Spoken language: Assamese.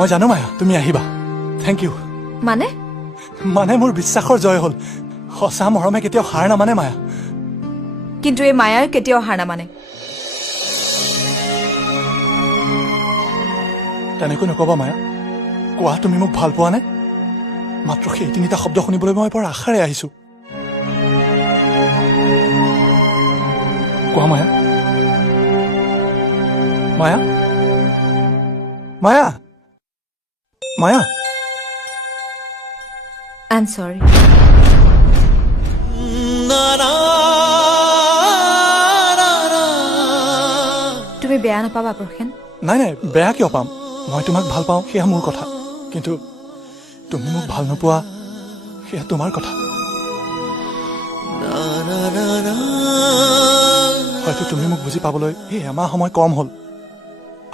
মই জানো মায়া তুমি আহিবা থেংক ইউ মানে মানে মোৰ বিশ্বাসৰ জয় হ'ল সঁচা মৰমে কেতিয়াও হাৰ নামানে মায়া কিন্তু এই মায়াই কেতিয়াও হাৰ নামানে তেনেকৈ নকবা মায়া কোৱা তুমি মোক ভাল পোৱা নে মাত্ৰ সেই তিনিটা শব্দ শুনিবলৈ মই বৰ আশাৰে আহিছো কোৱা মায়া মায়া মায়া মায়া আই এম সৰি তুমি বেয়া নাপাবা প্ৰসেন নাই নাই বেয়া কিয় পাম মই তোমাক ভাল পাওঁ সেয়া মোৰ কথা কিন্তু তুমি মোক ভাল নোপোৱা সেয়া তোমাৰ কথা হয়তো তুমি মোক বুজি পাবলৈ এই এমাহ সময় কম হ'ল